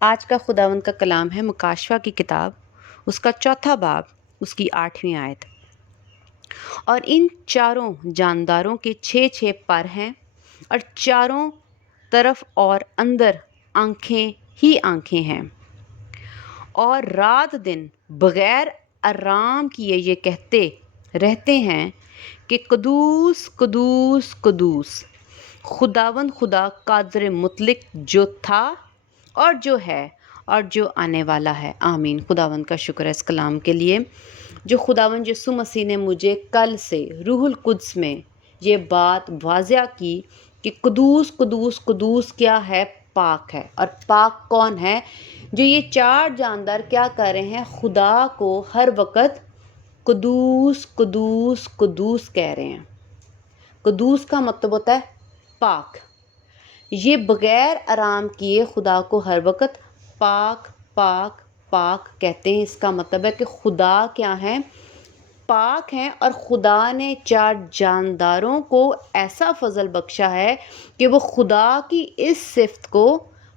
آج کا خداوند کا کلام ہے مکاشفہ کی کتاب، اس کا چوتھا باب، اس کی 8ویں آیت۔ اور ان چاروں جانداروں کے 6 پر ہیں، اور چاروں طرف اور اندر آنکھیں ہی آنکھیں ہیں، اور رات دن بغیر آرام کیے یہ کہتے رہتے ہیں کہ قدوس قدوس قدوس خداوند خدا قادر مطلق، جو تھا اور جو ہے اور جو آنے والا ہے۔ آمین۔ خداوند کا شکر ہے اس کلام کے لیے جو خداوند یسوع مسیح نے مجھے کل سے روح القدس میں یہ بات واضح کی کہ قدوس قدوس قدوس کیا ہے؟ پاک ہے۔ اور پاک کون ہے؟ جو یہ 4 جاندار کیا کر رہے ہیں؟ خدا کو ہر وقت قدوس قدوس قدوس کہہ رہے ہیں۔ قدوس کا مطلب ہوتا ہے پاک۔ یہ بغیر آرام کیے خدا کو ہر وقت پاک پاک پاک کہتے ہیں۔ اس کا مطلب ہے کہ خدا کیا ہے؟ پاک ہیں، اور خدا نے 4 جانداروں کو ایسا فضل بخشا ہے کہ وہ خدا کی اس صفت کو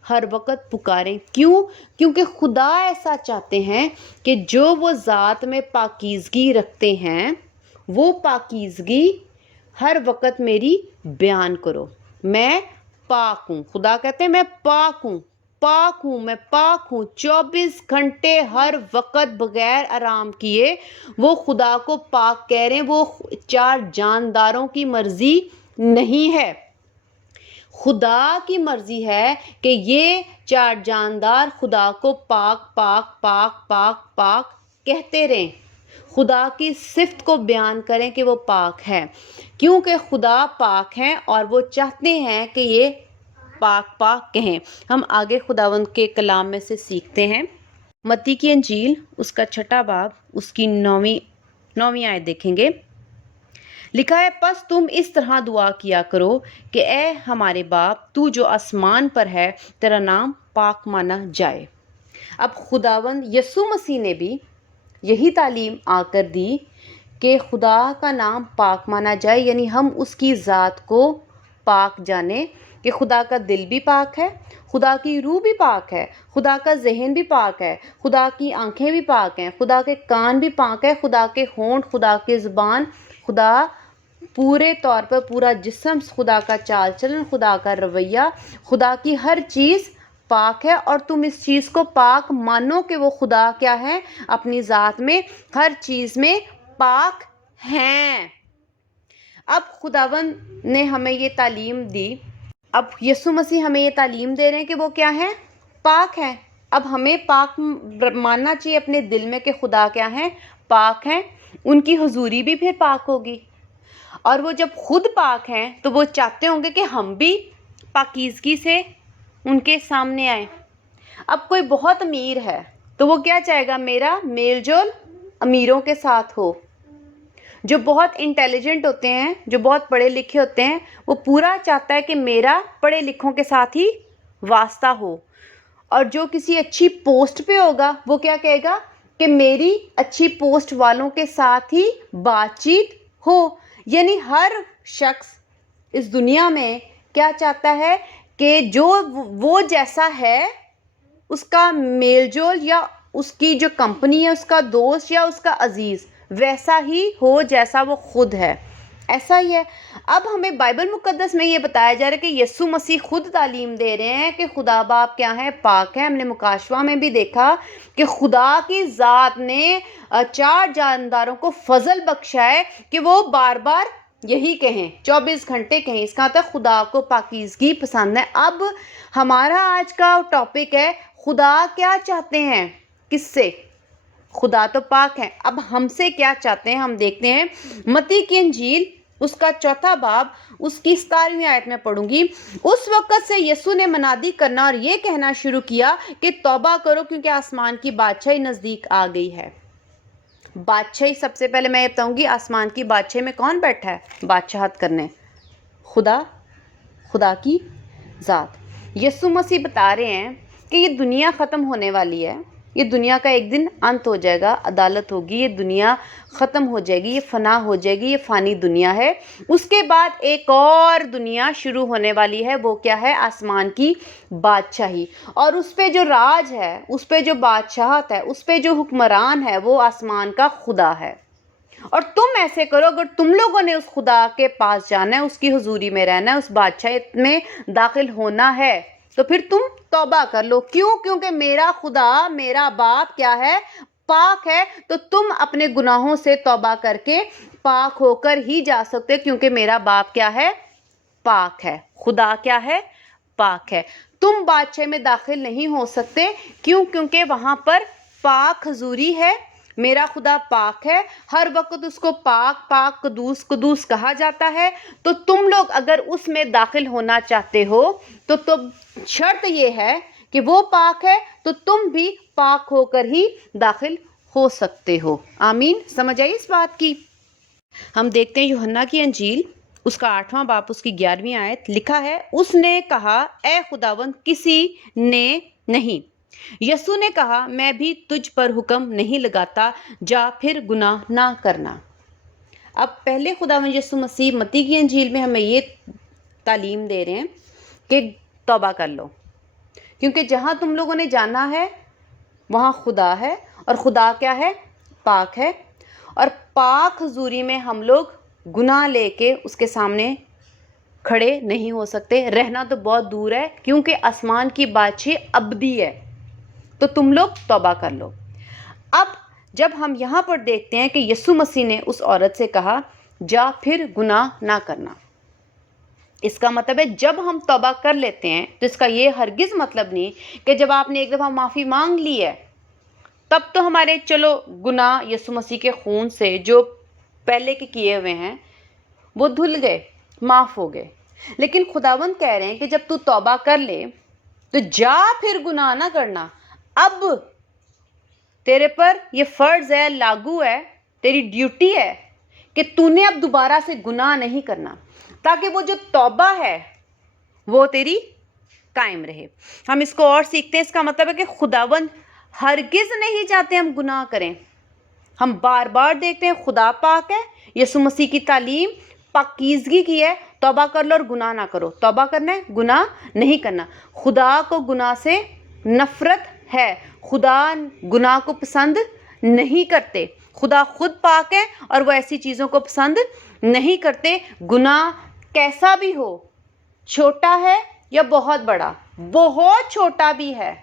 ہر وقت پکاریں۔ کیوں؟ کیونکہ خدا ایسا چاہتے ہیں کہ جو وہ ذات میں پاکیزگی رکھتے ہیں وہ پاکیزگی ہر وقت میری بیان کرو۔ میں پاک ہوں۔ خدا کہتے ہیں میں پاک ہوں، پاک ہوں، میں پاک ہوں۔ 24 گھنٹے ہر وقت بغیر آرام کیے وہ خدا کو پاک کہہ رہے ہیں۔ وہ 4 جانداروں کی مرضی نہیں ہے، خدا کی مرضی ہے کہ یہ 4 جاندار خدا کو پاک پاک پاک پاک پاک کہتے رہیں، خدا کی صفت کو بیان کریں کہ وہ پاک ہے، کیونکہ خدا پاک ہیں اور وہ چاہتے ہیں کہ یہ پاک پاک کہیں۔ ہم آگے خداوند کے کلام میں سے سیکھتے ہیں۔ متی کی انجیل، اس کا 6 باب، اس کی 9ویں آیت دیکھیں گے۔ لکھا ہے، پس تم اس طرح دعا کیا کرو کہ اے ہمارے باپ، تو جو آسمان پر ہے، تیرا نام پاک مانا جائے۔ اب خداوند یسوع مسیح نے بھی یہی تعلیم آ کر دی کہ خدا کا نام پاک مانا جائے، یعنی ہم اس کی ذات کو پاک جانیں کہ خدا کا دل بھی پاک ہے، خدا کی روح بھی پاک ہے، خدا کا ذہن بھی پاک ہے، خدا کی آنکھیں بھی پاک ہیں، خدا کے کان بھی پاک ہے، خدا کے ہونٹ، خدا کی زبان، خدا پورے طور پر پورا جسم، خدا کا چال چلن، خدا کا رویہ، خدا کی ہر چیز پاک ہے۔ اور تم اس چیز کو پاک مانو کہ وہ خدا کیا ہے؟ اپنی ذات میں ہر چیز میں پاک ہیں۔ اب خداوند نے ہمیں یہ تعلیم دی، اب یسوع مسیح ہمیں یہ تعلیم دے رہے ہیں کہ وہ کیا ہے؟ پاک ہے۔ اب ہمیں پاک ماننا چاہیے اپنے دل میں کہ خدا کیا ہے؟ پاک ہیں۔ ان کی حضوری بھی پھر پاک ہوگی، اور وہ جب خود پاک ہیں تو وہ چاہتے ہوں گے کہ ہم بھی پاکیزگی سے ان کے سامنے آئیں۔ اب کوئی بہت امیر ہے تو وہ کیا چاہے گا؟ میرا میل جول امیروں کے ساتھ ہو۔ جو بہت انٹیلیجنٹ ہوتے ہیں، جو بہت پڑھے لکھے ہوتے ہیں، وہ پورا چاہتا ہے کہ میرا پڑھے لکھوں کے ساتھ ہی واسطہ ہو۔ اور جو کسی اچھی پوسٹ پہ ہوگا وہ کیا کہے گا؟ کہ میری اچھی پوسٹ والوں کے ساتھ ہی بات چیت ہو۔ یعنی ہر شخص اس دنیا میں کیا چاہتا ہے؟ کہ جو وہ جیسا ہے اس کا میل جول، یا اس کی جو کمپنی ہے، اس کا دوست یا اس کا عزیز ویسا ہی ہو جیسا وہ خود ہے۔ ایسا ہی ہے۔ اب ہمیں بائبل مقدس میں یہ بتایا جا رہا ہے کہ یسوع مسیح خود تعلیم دے رہے ہیں کہ خدا باپ کیا ہے؟ پاک ہے۔ ہم نے مکاشفہ میں بھی دیکھا کہ خدا کی ذات نے 4 جانداروں کو فضل بخشا ہے کہ وہ بار بار یہی کہیں، 24 گھنٹے کہیں۔ اس کا مطلب خدا کو پاکیزگی پسند ہے۔ اب ہمارا آج کا ٹاپک ہے، خدا کیا چاہتے ہیں کس سے؟ خدا تو پاک ہے، اب ہم سے کیا چاہتے ہیں؟ ہم دیکھتے ہیں متی کی انجیل، اس کا 4 باب، اس کی 17ویں آیت میں پڑھوں گی۔ اس وقت سے یسوع نے منادی کرنا اور یہ کہنا شروع کیا کہ توبہ کرو کیونکہ آسمان کی بادشاہی نزدیک آ گئی ہے۔ بادشاہی، سب سے پہلے میں یہ بتاؤں گی آسمان کی بادشاہی میں کون بیٹھا ہے بادشاہت کرنے؟ خدا، خدا کی ذات۔ یسوع مسیح بتا رہے ہیں کہ یہ دنیا ختم ہونے والی ہے، یہ دنیا کا ایک دن انت ہو جائے گا، عدالت ہوگی، یہ دنیا ختم ہو جائے گی، یہ فنا ہو جائے گی، یہ فانی دنیا ہے۔ اس کے بعد ایک اور دنیا شروع ہونے والی ہے، وہ کیا ہے؟ آسمان کی بادشاہی، اور اس پہ جو راج ہے، اس پہ جو بادشاہت ہے، اس پہ جو حکمران ہے، وہ آسمان کا خدا ہے۔ اور تم ایسے کرو، اگر تم لوگوں نے اس خدا کے پاس جانا ہے، اس کی حضوری میں رہنا ہے، اس بادشاہت میں داخل ہونا ہے، تو پھر تم توبہ کر لو۔ کیوں؟ کیونکہ میرا خدا، میرا باپ کیا ہے؟ پاک ہے۔ تو تم اپنے گناہوں سے توبہ کر کے پاک ہو کر ہی جا سکتے، کیونکہ میرا باپ کیا ہے؟ پاک ہے۔ خدا کیا ہے؟ پاک ہے۔ تم بادشاہ میں داخل نہیں ہو سکتے، کیوں؟ کیونکہ وہاں پر پاک حضوری ہے، میرا خدا پاک ہے، ہر وقت اس کو پاک پاک قدوس قدوس کہا جاتا ہے۔ تو تم لوگ اگر اس میں داخل ہونا چاہتے ہو تو شرط یہ ہے کہ وہ پاک ہے، تو تم بھی پاک ہو کر ہی داخل ہو سکتے ہو۔ آمین۔ سمجھ آئی اس بات کی؟ ہم دیکھتے ہیں یوحنا کی انجیل، اس کا 8واں باب، اس کی 11ویں آیت، لکھا ہے، اس نے کہا، اے خداوند، کسی نے نہیں۔ یسوع نے کہا، میں بھی تجھ پر حکم نہیں لگاتا، جا پھر گناہ نہ کرنا۔ اب پہلے خداوند یسوع مسیح متی کی انجیل میں ہمیں یہ تعلیم دے رہے ہیں کہ توبہ کر لو، کیونکہ جہاں تم لوگوں نے جانا ہے وہاں خدا ہے، اور خدا کیا ہے؟ پاک ہے، اور پاک حضوری میں ہم لوگ گناہ لے کے اس کے سامنے کھڑے نہیں ہو سکتے، رہنا تو بہت دور ہے، کیونکہ آسمان کی بادشاہی ابدی ہے۔ تو تم لوگ توبہ کر لو۔ اب جب ہم یہاں پر دیکھتے ہیں کہ یسوع مسیح نے اس عورت سے کہا، جا پھر گناہ نہ کرنا، اس کا مطلب ہے جب ہم توبہ کر لیتے ہیں تو اس کا یہ ہرگز مطلب نہیں کہ جب آپ نے ایک دفعہ معافی مانگ لی ہے تب تو ہمارے چلو گناہ یسوع مسیح کے خون سے جو پہلے کے کیے ہوئے ہیں وہ دھل گئے، معاف ہو گئے۔ لیکن خداوند کہہ رہے ہیں کہ جب تو توبہ کر لے تو جا پھر گناہ نہ کرنا۔ اب تیرے پر یہ فرض ہے، لاگو ہے، تیری ڈیوٹی ہے کہ تو نے اب دوبارہ سے گناہ نہیں کرنا، تاکہ وہ جو توبہ ہے وہ تیری قائم رہے۔ ہم اس کو اور سیکھتے ہیں، اس کا مطلب ہے کہ خداوند ہرگز نہیں چاہتے ہم گناہ کریں۔ ہم بار بار دیکھتے ہیں خدا پاک ہے، یسوع مسیح کی تعلیم پاکیزگی کی ہے، توبہ کر لو اور گناہ نہ کرو۔ توبہ کرنا ہے، گناہ نہیں کرنا۔ خدا کو گناہ سے نفرت ہے، خدا گناہ کو پسند نہیں کرتے۔ خدا خود پاک ہے اور وہ ایسی چیزوں کو پسند نہیں کرتے۔ گناہ کیسا بھی ہو، چھوٹا ہے یا بہت بڑا، بہت چھوٹا بھی ہے،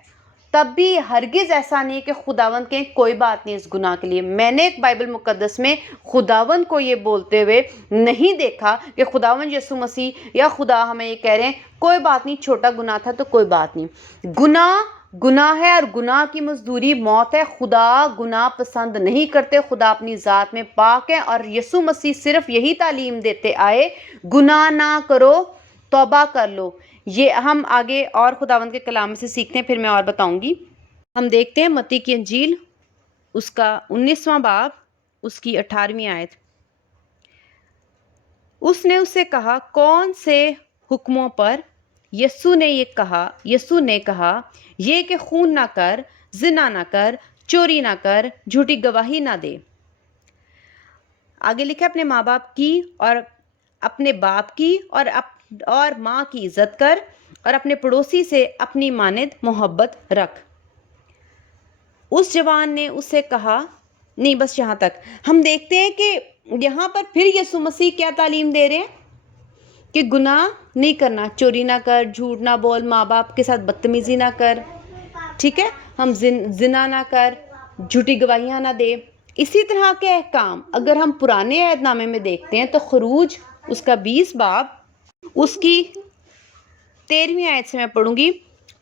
تب بھی ہرگز ایسا نہیں کہ خداوند کے کوئی بات نہیں اس گناہ کے لیے۔ میں نے ایک بائبل مقدس میں خداوند کو یہ بولتے ہوئے نہیں دیکھا کہ خداوند یسوع مسیح یا خدا ہمیں یہ کہہ رہے ہیں کوئی بات نہیں، چھوٹا گناہ تھا تو کوئی بات نہیں۔ گناہ ہے، اور گناہ کی مزدوری موت ہے۔ خدا گناہ پسند نہیں کرتے، خدا اپنی ذات میں پاک ہے، اور یسوع مسیح صرف یہی تعلیم دیتے آئے، گناہ نہ کرو، توبہ کر لو۔ یہ ہم آگے اور خداوند کے کلام سے سیکھتے ہیں، پھر میں اور بتاؤں گی۔ ہم دیکھتے ہیں متی کی انجیل، اس کا 19واں باب، اس کی 18ویں آیت، اس نے اس سے کہا، کون سے حکموں پر؟ یسوع نے کہا، یہ کہ خون نہ کر، زنا نہ کر، چوری نہ کر، جھوٹی گواہی نہ دے۔ آگے لکھا، اپنے ماں باپ کی اور اپنے باپ کی اور ماں کی عزت کر، اور اپنے پڑوسی سے اپنی مانند محبت رکھ۔ اس جوان نے اس سے کہا، نہیں بس یہاں تک ہم دیکھتے ہیں کہ یہاں پر پھر یسوع مسیح کیا تعلیم دے رہے ہیں کہ گناہ نہیں کرنا، چوری نہ کر، جھوٹ نہ بول، ماں باپ کے ساتھ بدتمیزی نہ کر، ٹھیک ہے، ہم زنا نہ کر، جھوٹی گواہیاں نہ دے۔ اسی طرح کے احکام اگر ہم پرانے عہد نامے میں دیکھتے ہیں تو خروج اس کا 20 باب، اس کی 13ویں آیت سے میں پڑھوں گی،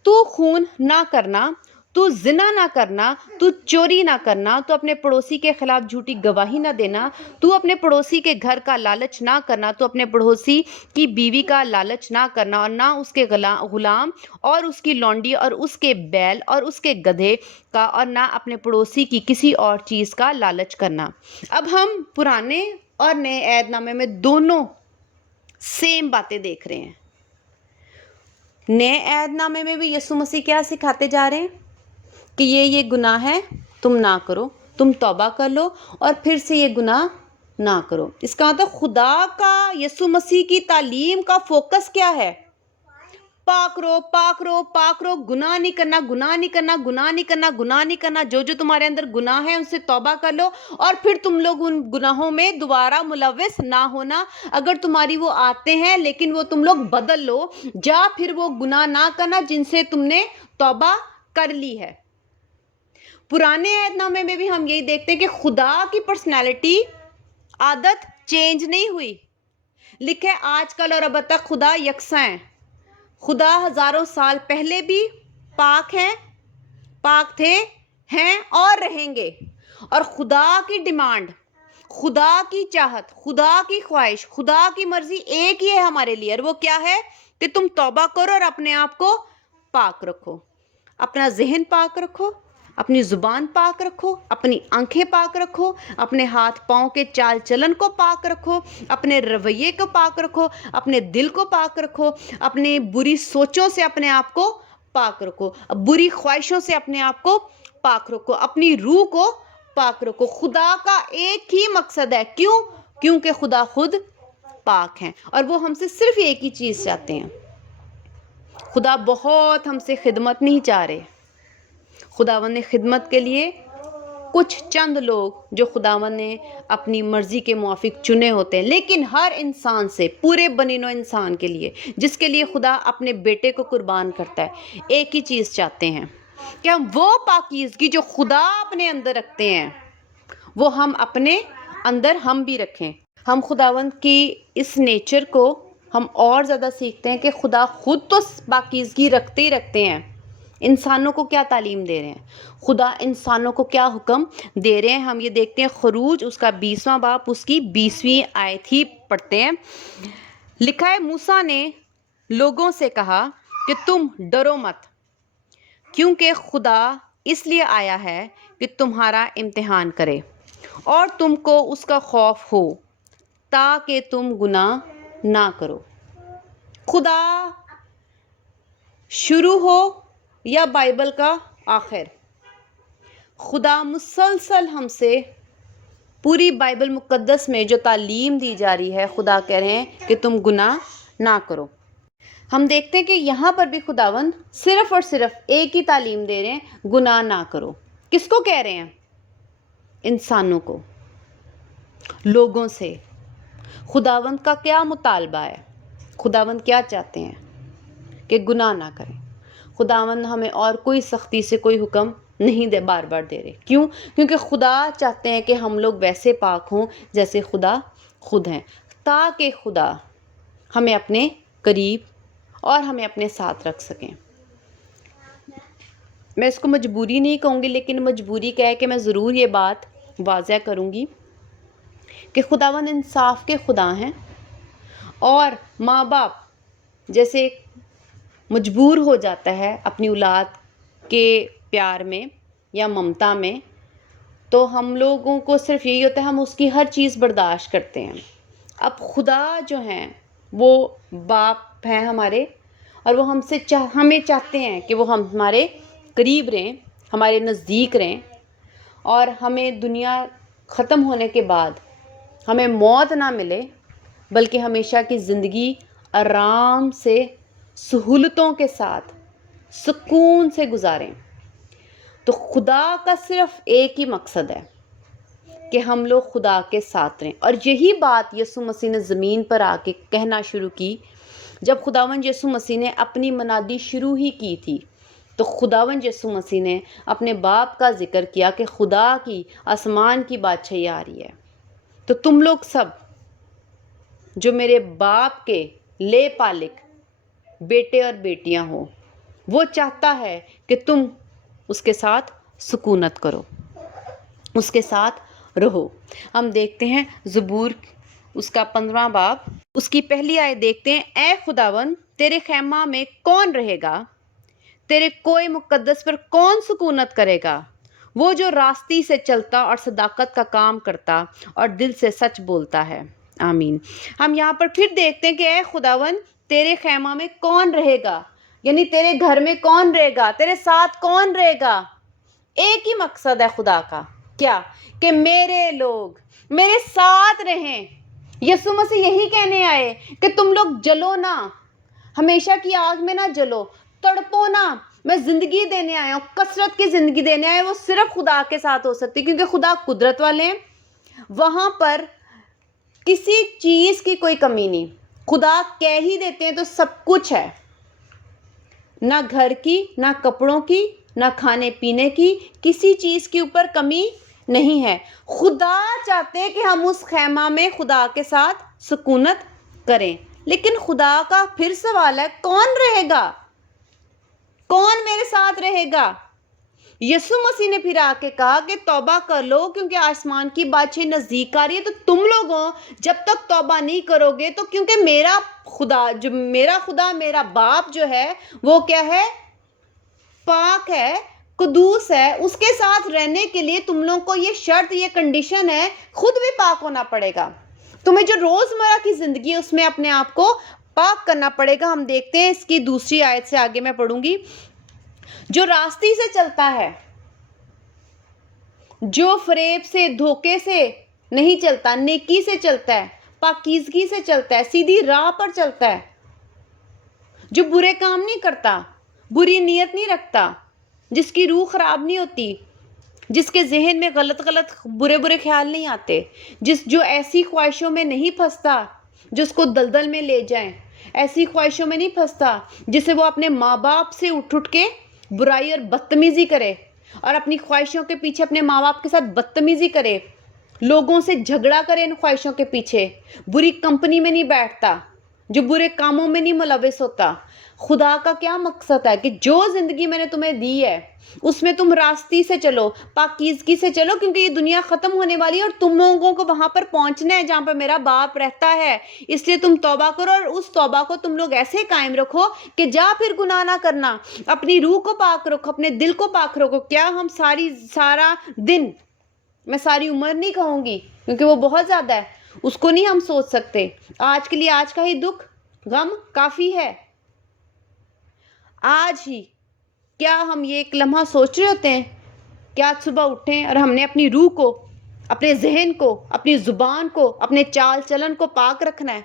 تو خون نہ کرنا، تو زنا نہ کرنا، تو چوری نہ کرنا، تو اپنے پڑوسی کے خلاف جھوٹی گواہی نہ دینا، تو اپنے پڑوسی کے گھر کا لالچ نہ کرنا، تو اپنے پڑوسی کی بیوی کا لالچ نہ کرنا، اور نہ اس کے غلام اور اس کی لونڈی اور اس کے بیل اور اس کے گدھے کا، اور نہ اپنے پڑوسی کی کسی اور چیز کا لالچ کرنا۔ اب ہم پرانے اور نئے عہد نامے میں دونوں سیم باتیں دیکھ رہے ہیں۔ نئے عہد نامے میں بھی یسوع مسیح کیا سکھاتے جا رہے ہیں کہ یہ گناہ ہے، تم نہ کرو، تم توبہ کر لو اور پھر سے یہ گناہ نہ کرو۔ اس کا مطلب خدا کا، یسوع مسیح کی تعلیم کا فوکس کیا ہے؟ پاک رو، پاک رو، پاک رو، گناہ نہیں کرنا، گناہ نہیں کرنا، گناہ نہیں کرنا، گناہ نہیں کرنا، جو تمہارے اندر گناہ ہے ان سے توبہ کر لو اور پھر تم لوگ ان گناہوں میں دوبارہ ملوث نہ ہونا۔ اگر تمہاری وہ آتے ہیں لیکن وہ تم لوگ بدل لو، جا پھر وہ گناہ نہ کرنا جن سے تم نے توبہ کر لی ہے۔ پرانے عہد نامے میں بھی ہم یہی دیکھتے ہیں کہ خدا کی پرسنالٹی، عادت چینج نہیں ہوئی۔ لکھے آج کل اور اب تک خدا یکساں ہے۔ خدا ہزاروں سال پہلے بھی پاک ہیں، پاک تھے، ہیں اور رہیں گے۔ اور خدا کی ڈیمانڈ، خدا کی چاہت، خدا کی خواہش، خدا کی مرضی ایک ہی ہے ہمارے لیے، اور وہ کیا ہے؟ کہ تم توبہ کرو اور اپنے آپ کو پاک رکھو، اپنا ذہن پاک رکھو، اپنی زبان پاک رکھو، اپنی آنکھیں پاک رکھو، اپنے ہاتھ پاؤں کے چال چلن کو پاک رکھو، اپنے رویے کو پاک رکھو، اپنے دل کو پاک رکھو، اپنے بری سوچوں سے اپنے آپ کو پاک رکھو، بری خواہشوں سے اپنے آپ کو پاک رکھو، اپنی روح کو پاک رکھو۔ خدا کا ایک ہی مقصد ہے، کیوں؟ کیونکہ خدا خود پاک ہیں اور وہ ہم سے صرف ایک ہی چیز چاہتے ہیں۔ خدا بہت ہم سے خدمت نہیں چاہ رہے۔ خداوند نے خدمت کے لیے کچھ چند لوگ جو خداوند نے اپنی مرضی کے موافق چنے ہوتے ہیں، لیکن ہر انسان سے، پورے بنی نوع انسان کے لیے جس کے لیے خدا اپنے بیٹے کو قربان کرتا ہے، ایک ہی چیز چاہتے ہیں کہ ہم وہ پاکیزگی جو خدا اپنے اندر رکھتے ہیں وہ ہم اپنے اندر ہم بھی رکھیں۔ ہم خداوند کی اس نیچر کو ہم اور زیادہ سیکھتے ہیں کہ خدا خود تو پاکیزگی رکھتے ہی رکھتے ہیں، انسانوں کو کیا تعلیم دے رہے ہیں، خدا انسانوں کو کیا حکم دے رہے ہیں۔ ہم یہ دیکھتے ہیں خروج اس کا 20واں باب اس کی 20ویں آیت ہی پڑھتے ہیں۔ لکھا ہے موسیٰ نے لوگوں سے کہا کہ تم ڈرو مت، کیونکہ خدا اس لیے آیا ہے کہ تمہارا امتحان کرے اور تم کو اس کا خوف ہو تاکہ تم گناہ نہ کرو۔ خدا شروع ہو یا بائبل کا آخر، خدا مسلسل ہم سے پوری بائبل مقدس میں جو تعلیم دی جا رہی ہے، خدا کہہ رہے ہیں کہ تم گناہ نہ کرو۔ ہم دیکھتے ہیں کہ یہاں پر بھی خداوند صرف اور صرف ایک ہی تعلیم دے رہے ہیں، گناہ نہ کرو۔ کس کو کہہ رہے ہیں؟ انسانوں کو، لوگوں سے۔ خداوند کا کیا مطالبہ ہے؟ خداوند کیا چاہتے ہیں؟ کہ گناہ نہ کریں۔ خداوند ہمیں اور کوئی سختی سے کوئی حکم نہیں بار بار دے رہے۔ کیوں؟ کیونکہ خدا چاہتے ہیں کہ ہم لوگ ویسے پاک ہوں جیسے خدا خود ہیں، تاکہ خدا ہمیں اپنے قریب اور ہمیں اپنے ساتھ رکھ سکیں۔ میں اس کو مجبوری نہیں کہوں گی، لیکن مجبوری کیا ہے کہ میں ضرور یہ بات واضح کروں گی کہ خداوند انصاف کے خدا ہیں، اور ماں باپ جیسے مجبور ہو جاتا ہے اپنی اولاد کے پیار میں یا ممتا میں، تو ہم لوگوں کو صرف یہی ہوتا ہے ہم اس کی ہر چیز برداشت کرتے ہیں۔ اب خدا جو ہیں وہ باپ ہیں ہمارے، اور وہ ہمیں چاہتے ہیں کہ وہ ہمارے قریب رہیں، ہمارے نزدیک رہیں، اور ہمیں دنیا ختم ہونے کے بعد ہمیں موت نہ ملے بلکہ ہمیشہ کی زندگی آرام سے، سہولتوں کے ساتھ، سکون سے گزاریں۔ تو خدا کا صرف ایک ہی مقصد ہے کہ ہم لوگ خدا کے ساتھ رہیں، اور یہی بات یسوع مسیح نے زمین پر آ کے کہنا شروع کی۔ جب خداوند یسوع مسیح نے اپنی منادی شروع ہی کی تھی تو خداوند یسوع مسیح نے اپنے باپ کا ذکر کیا کہ خدا کی آسمان کی بادشاہی آ رہی ہے، تو تم لوگ سب جو میرے باپ کے لے پالک بیٹے اور بیٹیاں ہو، وہ چاہتا ہے کہ تم اس کے ساتھ سکونت کرو، اس کے ساتھ رہو۔ ہم دیکھتے ہیں زبور اس کا 15واں باب اس کی پہلی آیت دیکھتے ہیں۔ اے خداوند، تیرے خیمہ میں کون رہے گا؟ تیرے کوئی مقدس پر کون سکونت کرے گا؟ وہ جو راستی سے چلتا اور صداقت کا کام کرتا اور دل سے سچ بولتا ہے۔ آمین۔ ہم یہاں پر پھر دیکھتے ہیں کہ اے خداوند، تیرے خیمہ میں کون رہے گا، یعنی تیرے گھر میں کون رہے گا، تیرے ساتھ کون رہے گا؟ ایک ہی مقصد ہے خدا کا، کیا؟ کہ میرے لوگ میرے ساتھ رہیں۔ یسوع مسیح یہی کہنے آئے کہ تم لوگ جلو نہ، ہمیشہ کی آگ میں نہ جلو، تڑپو نہ، میں زندگی دینے آیا ہوں، کثرت کی زندگی دینے آیا ہوں۔ وہ صرف خدا کے ساتھ ہو سکتی، کیونکہ خدا قدرت والے ہیں، وہاں پر کسی چیز کی کوئی کمی نہیں۔ خدا کہہ ہی دیتے ہیں تو سب کچھ ہے، نہ گھر کی، نہ کپڑوں کی، نہ کھانے پینے کی، کسی چیز کے اوپر کمی نہیں ہے۔ خدا چاہتے ہیں کہ ہم اس خیمہ میں خدا کے ساتھ سکونت کریں، لیکن خدا کا پھر سوال ہے کون رہے گا؟ کون میرے ساتھ رہے گا؟ یسوع مسیح نے پھر آ کے کہا کہ توبہ کر لو، کیونکہ آسمان کی بادشاہی نزدیک آ رہی ہے۔ تو تم لوگوں جب تک توبہ نہیں کرو گے تو کیونکہ میرا خدا میرا باپ جو ہے وہ کیا ہے؟ پاک ہے، قدوس ہے۔ اس کے ساتھ رہنے کے لیے تم لوگوں کو یہ شرط، یہ کنڈیشن ہے، خود بھی پاک ہونا پڑے گا۔ تمہیں جو روزمرہ کی زندگی ہے اس میں اپنے آپ کو پاک کرنا پڑے گا۔ ہم دیکھتے ہیں اس کی دوسری آیت سے، آگے میں پڑھوں گی۔ جو راستی سے چلتا ہے، جو فریب سے، دھوکے سے نہیں چلتا، نیکی سے چلتا ہے، پاکیزگی سے چلتا ہے، سیدھی راہ پر چلتا ہے، جو برے کام نہیں کرتا، بری نیت نہیں رکھتا، جس کی روح خراب نہیں ہوتی، جس کے ذہن میں غلط برے خیال نہیں آتے، جو ایسی خواہشوں میں نہیں پھنستا جو اس کو دلدل میں لے جائیں، ایسی خواہشوں میں نہیں پھنستا جسے وہ اپنے ماں باپ سے اٹھ کے برائی اور بدتمیزی کرے، اور اپنی خواہشوں کے پیچھے اپنے ماں باپ کے ساتھ بدتمیزی کرے، لوگوں سے جھگڑا کرے ان خواہشوں کے پیچھے، بری کمپنی میں نہیں بیٹھتا، جو برے کاموں میں نہیں ملوث ہوتا۔ خدا کا کیا مقصد ہے کہ جو زندگی میں نے تمہیں دی ہے اس میں تم راستی سے چلو، پاکیزگی سے چلو، کیونکہ یہ دنیا ختم ہونے والی ہے اور تم لوگوں کو وہاں پر پہنچنا ہے جہاں پر میرا باپ رہتا ہے۔ اس لیے تم توبہ کرو، اور اس توبہ کو تم لوگ ایسے قائم رکھو کہ جا پھر گناہ نہ کرنا، اپنی روح کو پاک رکھو، اپنے دل کو پاک رکھو۔ کیا ہم سارا دن، میں ساری عمر نہیں کہوں گی کیونکہ وہ بہت زیادہ ہے، اس کو نہیں ہم سوچ سکتے۔ آج کے لیے آج کا ہی دکھ غم کافی ہے، آج ہی کیا ہم یہ ایک لمحہ سوچ رہے ہوتے ہیں کہ آج صبح اٹھیں اور ہم نے اپنی روح کو، اپنے ذہن کو، اپنی زبان کو، اپنے چال چلن کو پاک رکھنا ہے،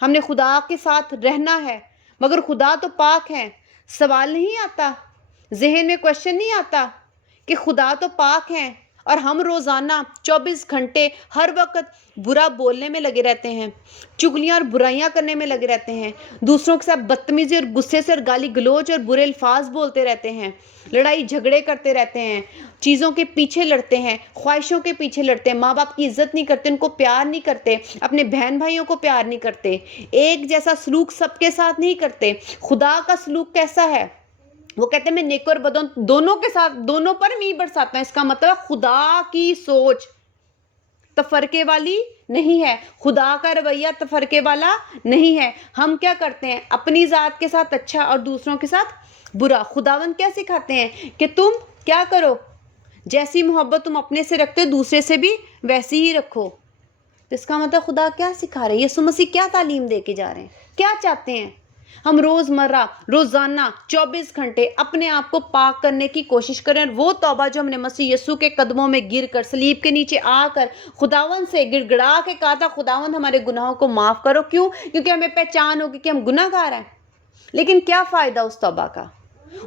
ہم نے خدا کے ساتھ رہنا ہے؟ مگر خدا تو پاک ہے، سوال نہیں آتا، ذہن میں کوشچن نہیں آتا کہ خدا تو پاک ہیں اور ہم روزانہ 24 گھنٹے ہر وقت برا بولنے میں لگے رہتے ہیں، چغلیاں اور برائیاں کرنے میں لگے رہتے ہیں، دوسروں کے ساتھ بدتمیزی اور غصے سے اور گالی گلوچ اور برے الفاظ بولتے رہتے ہیں، لڑائی جھگڑے کرتے رہتے ہیں، چیزوں کے پیچھے لڑتے ہیں، خواہشوں کے پیچھے لڑتے ہیں، ماں باپ کی عزت نہیں کرتے، ان کو پیار نہیں کرتے، اپنے بہن بھائیوں کو پیار نہیں کرتے، ایک جیسا سلوک سب کے ساتھ نہیں کرتے۔ خدا کا سلوک کیسا ہے؟ وہ کہتے ہیں میں نیک اور بدوں دونوں کے ساتھ، دونوں پر می برساتا ہوں۔ اس کا مطلب خدا کی سوچ تفرقے والی نہیں ہے، خدا کا رویہ تفرقے والا نہیں ہے۔ ہم کیا کرتے ہیں؟ اپنی ذات کے ساتھ اچھا اور دوسروں کے ساتھ برا۔ خداوند کیا سکھاتے ہیں کہ تم کیا کرو؟ جیسی محبت تم اپنے سے رکھتے ہو دوسرے سے بھی ویسی ہی رکھو۔ اس کا مطلب خدا کیا سکھا رہے ہیں؟ یسوع مسیح کیا تعلیم دے کے جا رہے ہیں؟ کیا چاہتے ہیں؟ ہم روزانہ 24 گھنٹے اپنے آپ کو پاک کرنے کی کوشش کریں، اور وہ توبہ جو ہم نے مسیح یسوع کے قدموں میں گر کر، صلیب کے نیچے آ کر خداوند سے گڑ گڑا کے کہا تھا خداوند ہمارے گناہوں کو معاف کرو۔ کیوں؟ کیونکہ ہمیں پہچان ہوگی کہ ہم گناہ گار ہیں۔ لیکن کیا فائدہ اس توبہ کا؟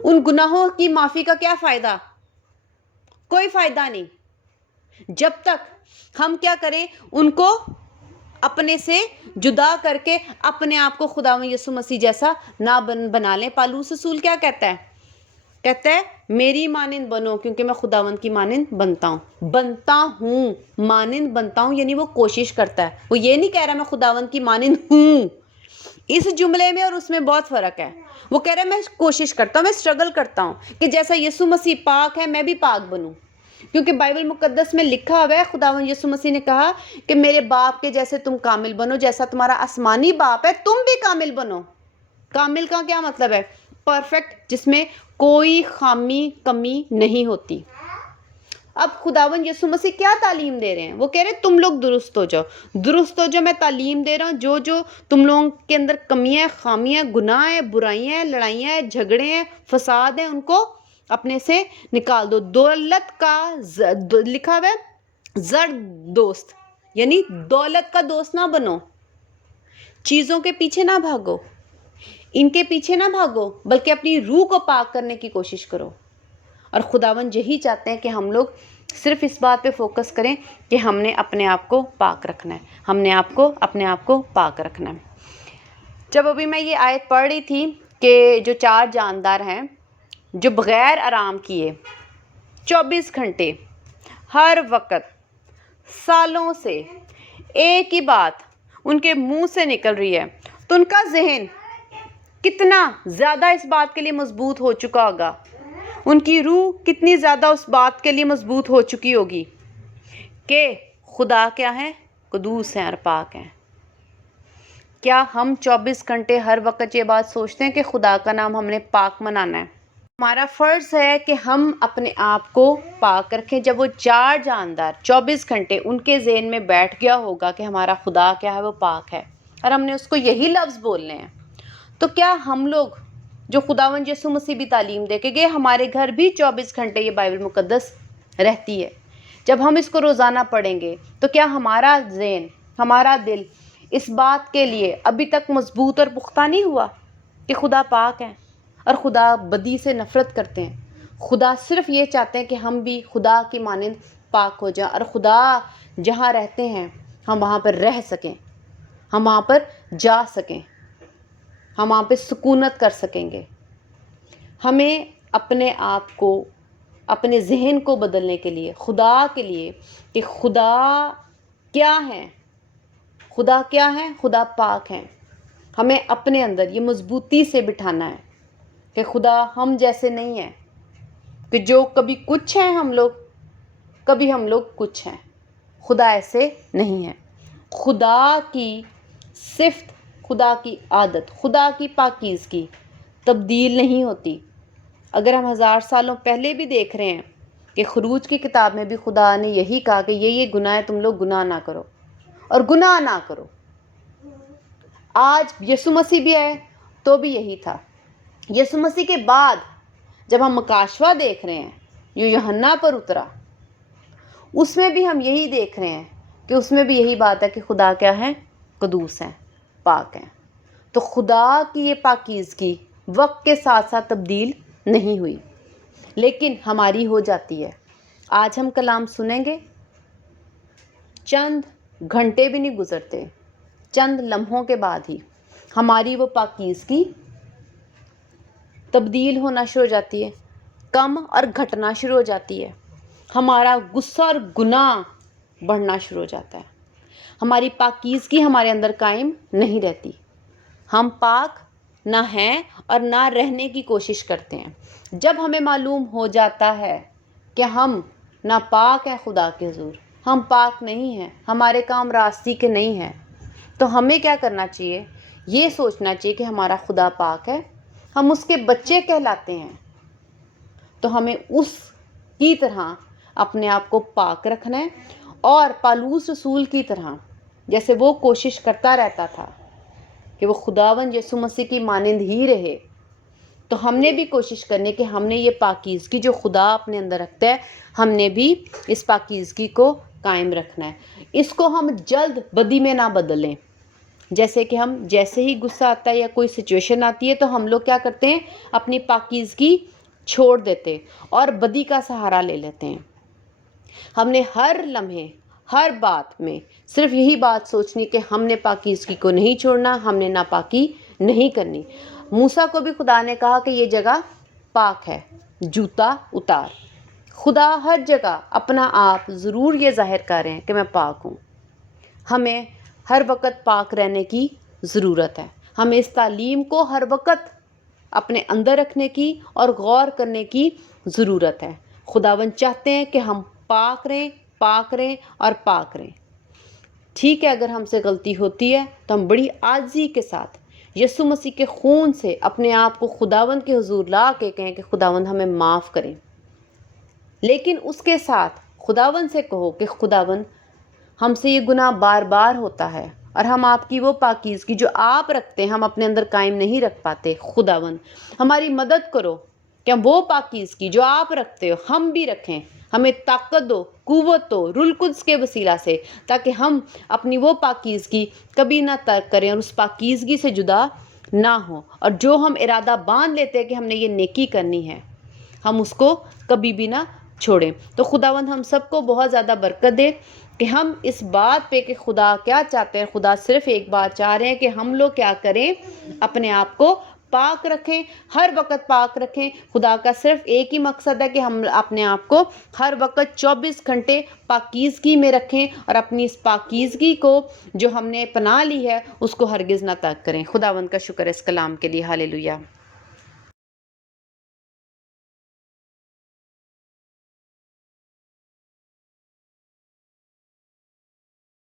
ان گناہوں کی معافی کا کیا فائدہ؟ کوئی فائدہ نہیں، جب تک ہم کیا کریں؟ ان کو اپنے سے جدا کر کے اپنے آپ کو خداوند یسوع مسیح جیسا نہ بنا لیں۔ پالوس رسول کیا کہتا ہے؟ کہتا ہے میری مانند بنو کیونکہ میں خداوند کی مانند بنتا ہوں، مانند بنتا ہوں، یعنی وہ کوشش کرتا ہے، وہ یہ نہیں کہہ رہا میں خداوند کی مانند ہوں۔ اس جملے میں اور اس میں بہت فرق ہے۔ وہ کہہ رہا ہے میں کوشش کرتا ہوں، میں اسٹرگل کرتا ہوں کہ جیسا یسوع مسیح پاک ہے میں بھی پاک بنوں، کیونکہ بائبل مقدس میں لکھا ہوا ہے، خداوند یسوع مسیح نے کہا کہ میرے باپ کے جیسے تم کامل بنو، جیسا تمہارا آسمانی باپ ہے تم بھی کامل بنو۔ کامل کا کیا مطلب ہے؟ پرفیکٹ، جس میں کوئی خامی کمی نہیں ہوتی۔ اب خداوند یسوع مسیح کیا تعلیم دے رہے ہیں؟ وہ کہہ رہے ہیں تم لوگ درست ہو جاؤ، میں تعلیم دے رہا ہوں، جو تم لوگوں کے اندر کمیاں، خامیاں، گناہ ہیں، برائیاں ہیں، لڑائیاں ہیں، جھگڑے ہیں، فساد ہیں، ان کو اپنے سے نکال دو۔ دولت کا لکھا ہوا ہے زر دوست، یعنی دولت کا دوست نہ بنو، چیزوں کے پیچھے نہ بھاگو، ان کے پیچھے نہ بھاگو، بلکہ اپنی روح کو پاک کرنے کی کوشش کرو۔ اور خداوند یہی چاہتے ہیں کہ ہم لوگ صرف اس بات پہ فوکس کریں کہ ہم نے اپنے آپ کو پاک رکھنا ہے، ہم نے اپنے آپ کو پاک رکھنا ہے۔ جب ابھی میں یہ آیت پڑھ رہی تھی کہ جو 4 جاندار ہیں جو بغیر آرام کیے 24 گھنٹے ہر وقت سالوں سے ایک ہی بات ان کے منہ سے نکل رہی ہے، تو ان کا ذہن کتنا زیادہ اس بات کے لیے مضبوط ہو چکا ہوگا، ان کی روح کتنی زیادہ اس بات کے لیے مضبوط ہو چکی ہوگی کہ خدا کیا ہے؟ قدوس ہیں اور پاک ہیں۔ کیا ہم 24 گھنٹے ہر وقت یہ بات سوچتے ہیں کہ خدا کا نام ہم نے پاک منانا ہے؟ ہمارا فرض ہے کہ ہم اپنے آپ کو پاک رکھیں۔ جب وہ 4 جاندار 24 گھنٹے ان کے ذہن میں بیٹھ گیا ہوگا کہ ہمارا خدا کیا ہے؟ وہ پاک ہے، اور ہم نے اس کو یہی لفظ بولنے ہیں، تو کیا ہم لوگ جو خداوند یسوع مسیح بھی تعلیم دے کے گئے، ہمارے گھر بھی 24 گھنٹے یہ بائبل مقدس رہتی ہے، جب ہم اس کو روزانہ پڑھیں گے تو کیا ہمارا ذہن، ہمارا دل اس بات کے لیے ابھی تک مضبوط اور پختہ نہیں ہوا کہ خدا پاک ہے اور خدا بدی سے نفرت کرتے ہیں؟ خدا صرف یہ چاہتے ہیں کہ ہم بھی خدا کی مانند پاک ہو جائیں، اور خدا جہاں رہتے ہیں ہم وہاں پر رہ سکیں، ہم وہاں پر جا سکیں، ہم وہاں پہ سکونت کر سکیں گے۔ ہمیں اپنے آپ کو، اپنے ذہن کو بدلنے کے لیے، خدا کے لیے، کہ خدا کیا ہے، خدا کیا ہے؟ خدا پاک ہے۔ ہمیں اپنے اندر یہ مضبوطی سے بٹھانا ہے کہ خدا ہم جیسے نہیں ہیں، کہ جو کبھی کچھ ہیں ہم لوگ، کبھی ہم لوگ کچھ ہیں۔ خدا ایسے نہیں ہے۔ خدا کی صفت، خدا کی عادت، خدا کی پاکیزگی تبدیل نہیں ہوتی۔ اگر ہم 1000 سالوں پہلے بھی دیکھ رہے ہیں کہ خروج کی کتاب میں بھی خدا نے یہی کہا کہ یہ گناہ ہے، تم لوگ گناہ نہ کرو اور گناہ نہ کرو۔ آج یسوع مسیح بھی آئے تو بھی یہی تھا۔ یسوع مسیح کے بعد جب ہم مکاشوہ دیکھ رہے ہیں جو یوحنا پر اترا، اس میں بھی ہم یہی دیکھ رہے ہیں کہ اس میں بھی یہی بات ہے کہ خدا کیا ہے؟ قدوس ہیں، پاک ہیں۔ تو خدا کی یہ پاکیزگی وقت کے ساتھ ساتھ تبدیل نہیں ہوئی، لیکن ہماری ہو جاتی ہے۔ آج ہم کلام سنیں گے، چند گھنٹے بھی نہیں گزرتے، چند لمحوں کے بعد ہی ہماری وہ پاکیزگی تبدیل ہونا شروع ہو جاتی ہے، کم اور گھٹنا شروع ہو جاتی ہے۔ ہمارا غصہ اور گناہ بڑھنا شروع ہو جاتا ہے، ہماری پاکیزگی ہمارے اندر قائم نہیں رہتی، ہم پاک نہ ہیں اور نہ رہنے کی کوشش کرتے ہیں۔ جب ہمیں معلوم ہو جاتا ہے کہ ہم ناپاک ہیں خدا کے حضور، ہم پاک نہیں ہیں، ہمارے کام راستی کے نہیں ہیں، تو ہمیں کیا کرنا چاہیے؟ یہ سوچنا چاہیے کہ ہمارا خدا پاک ہے، ہم اس کے بچے کہلاتے ہیں، تو ہمیں اس کی طرح اپنے آپ کو پاک رکھنا ہے، اور پالوس رسول کی طرح جیسے وہ کوشش کرتا رہتا تھا کہ وہ خداوند یسوع مسیح کی مانند ہی رہے، تو ہم نے بھی کوشش کرنی کہ ہم نے یہ پاکیزگی جو خدا اپنے اندر رکھتا ہے، ہم نے بھی اس پاکیزگی کو قائم رکھنا ہے۔ اس کو ہم جلد بدی میں نہ بدلیں، جیسے کہ ہم جیسے ہی غصہ آتا ہے یا کوئی سچویشن آتی ہے تو ہم لوگ کیا کرتے ہیں؟ اپنی پاکیزگی چھوڑ دیتے اور بدی کا سہارا لے لیتے ہیں۔ ہم نے ہر لمحے، ہر بات میں صرف یہی بات سوچنی کہ ہم نے پاکیزگی کو نہیں چھوڑنا، ہم نے ناپاکی نہیں کرنی۔ موسیٰ کو بھی خدا نے کہا کہ یہ جگہ پاک ہے، جوتا اتار۔ خدا ہر جگہ اپنا آپ ضرور یہ ظاہر کر رہے ہیں کہ میں پاک ہوں۔ ہمیں ہر وقت پاک رہنے کی ضرورت ہے، ہمیں اس تعلیم کو ہر وقت اپنے اندر رکھنے کی اور غور کرنے کی ضرورت ہے۔ خداوند چاہتے ہیں کہ ہم پاک رہیں، پاک رہیں اور پاک رہیں۔ ٹھیک ہے، اگر ہم سے غلطی ہوتی ہے تو ہم بڑی عاجزی کے ساتھ یسوع مسیح کے خون سے اپنے آپ کو خداوند کے حضور لا کے کہیں کہ خداوند ہمیں معاف کریں، لیکن اس کے ساتھ خداوند سے کہو کہ خداوند ہم سے یہ گناہ بار بار ہوتا ہے اور ہم آپ کی وہ پاکیزگی جو آپ رکھتے ہیں ہم اپنے اندر قائم نہیں رکھ پاتے، خداوند ہماری مدد کرو کہ ہم وہ پاکیزگی جو آپ رکھتے ہو ہم بھی رکھیں، ہمیں طاقت دو، قوت دو روح القدس کے وسیلہ سے، تاکہ ہم اپنی وہ پاکیزگی کبھی نہ ترک کریں اور اس پاکیزگی سے جدا نہ ہوں، اور جو ہم ارادہ باندھ لیتے ہیں کہ ہم نے یہ نیکی کرنی ہے ہم اس کو کبھی بھی نہ چھوڑیں۔ تو خداوند ہم سب کو بہت زیادہ برکت دے کہ ہم اس بات پہ کہ خدا کیا چاہتے ہیں، خدا صرف ایک بات چاہ رہے ہیں کہ ہم لوگ کیا کریں، اپنے آپ کو پاک رکھیں، ہر وقت پاک رکھیں۔ خدا کا صرف ایک ہی مقصد ہے کہ ہم اپنے آپ کو ہر وقت 24 گھنٹے پاکیزگی میں رکھیں، اور اپنی اس پاکیزگی کو جو ہم نے پناہ لی ہے اس کو ہرگز نہ ترک کریں۔ خداوند کا شکر ہے اس کلام کے لیے، ہالےلویا۔